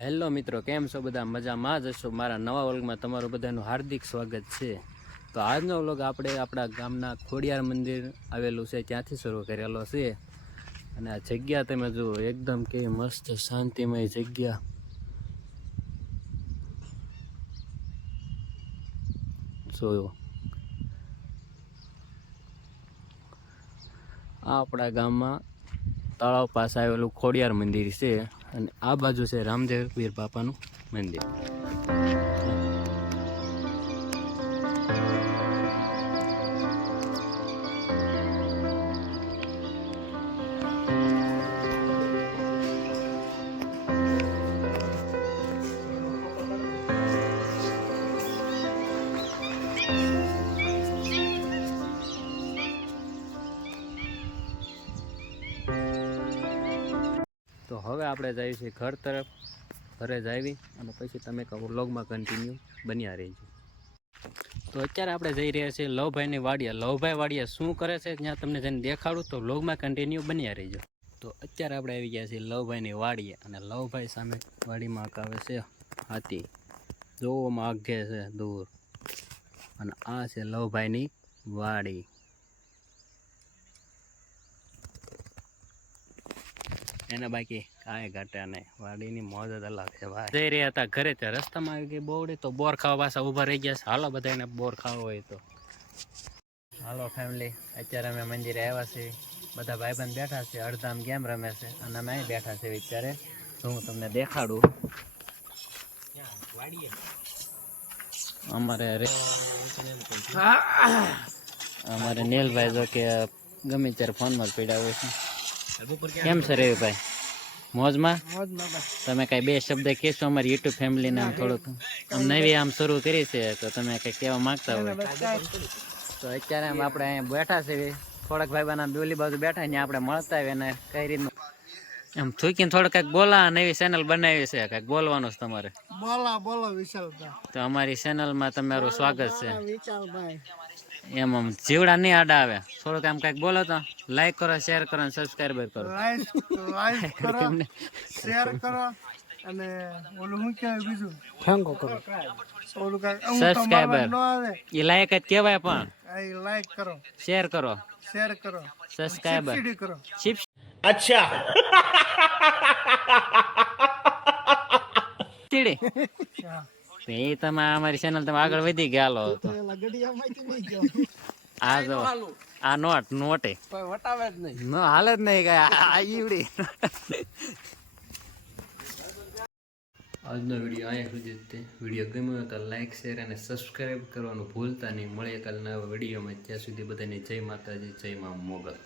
Hello મિત્રો, કેમ છો બધા? મજામાં જ હશો? મારા નવા વ્લોગમાં તમારું બધાનું હાર્દિક સ્વાગત છે. તો આજનો વ્લોગ આપણે આપણા ગામના ખોડિયાર મંદિર આવેલું છે ત્યાંથી શરૂ કરેલો છે. અને આ જગ્યા તમે જુઓ, એકદમ કેવી મસ્ત શાંતિમય જગ્યા. જોયો આ આપણા ગામમાં તળાવ પાસે આવેલું ખોડિયાર મંદિર છે. અને આ બાજુ છે રામદેવ પીર બાપાનું મંદિર. તો હવે આપણે જઈએ છીએ ઘર તરફ. ઘરે જાવી અને પછી તમે વ્લોગમાં કન્ટિન્યુ બન્યા રહીજો. તો અત્યારે આપણે જઈ રહ્યા છીએ લવભાઈની વાડિયા. લવભાઈ વાડિયા શું કરે છે ત્યાં તમને જઈને દેખાડું, તો વ્લોગમાં કન્ટિન્યુ બન્યા રહીજો. તો અત્યારે આપણે આવી ગયા છીએ લવભાઈની વાડિયા. અને લવભાઈ સામે વાડીમાં આવે છે હાથી, જોવામાં આગે છે દૂર. અને આ છે લવભાઈની વાડી. એને બાકી કાંઈ ઘટે નહીં, વાડીની મોજ જ અલગ છે ભાઈ. જઈ રહ્યા હતા ઘરે, ત્યાં રસ્તામાં આવી ગઈ બોવડી, તો બોર ખાવા પાછા ઊભા રહી ગયા છે. હાલો બધાને બોર ખાવો હોય તો હાલો ફેમિલી. અત્યારે અમે મંદિરે આવ્યા છીએ, બધા ભાઈબંધ બેઠા છે, અડધા આમ ગેમ રમે છે અને અમે અહીં બેઠા છે. અત્યારે તો હું તમને દેખાડું. અમારે નીલભાઈ જો કે ગમે ત્યારે ફોનમાં જ પડ્યા હોય છે. કેમ છે રવિભાઈ? મોજમાં? તમે કઈ બે શબ્દ કહેશો અમારી યુટ્યુબ ફેમિલીને? આમ થોડુંક આમ નવી આમ શરૂ કરી છે, તો તમે કઈ કહેવા માંગતા હોય તો. અત્યારે આપણે અહીંયા બેઠા છે, થોડાક ભાઈ બોલી બાજુ બેઠા ને આપણે મળતા હોય ને કઈ રીતનું એમ થૂકીને થોડું કઈક બોલા. નવી ચેનલ બનાવી છે, કઈક બોલવાનું છે તમારે. બોલો વિશાલભાઈ. તો અમારી ચેનલમાં તમારું સ્વાગત છે. એમ આમ જીવડા નહીં આડા આવે, થોડુંક આમ કઈક બોલો તો. લાઈક કરો, શેર કરો અને સબસ્ક્રાઇબ કરો. લાઈક કરો, શેર કરો અને ઓલું શું કહેવાય બીજું, ફેંકો કરો. ઓલું કઈ સબસ્ક્રાઇબર ન આવે એ લાઈક જ કહેવાય, પણ લાઈક કરો, શેર કરો, સબસ્ક્રાઇબર કરો. अच्छा એ તમે અમારી ચેનલ તમે આગળ વધી ગયા હતો. આ જો આ નોટે વટાવે જ નહીં, હાલે જ નહીં કઈ આ ઈવડી. આજનો વિડીયો અહીંયા સુધી જ. વિડીયો ગમ્યો હોય તો લાઈક, શેર અને સબસ્ક્રાઈબ કરવાનું ભૂલતા નહીં. મળીએ કાલના વિડીયોમાં. ત્યાં સુધી બધાને જય માતાજી, જય મા મોગલ.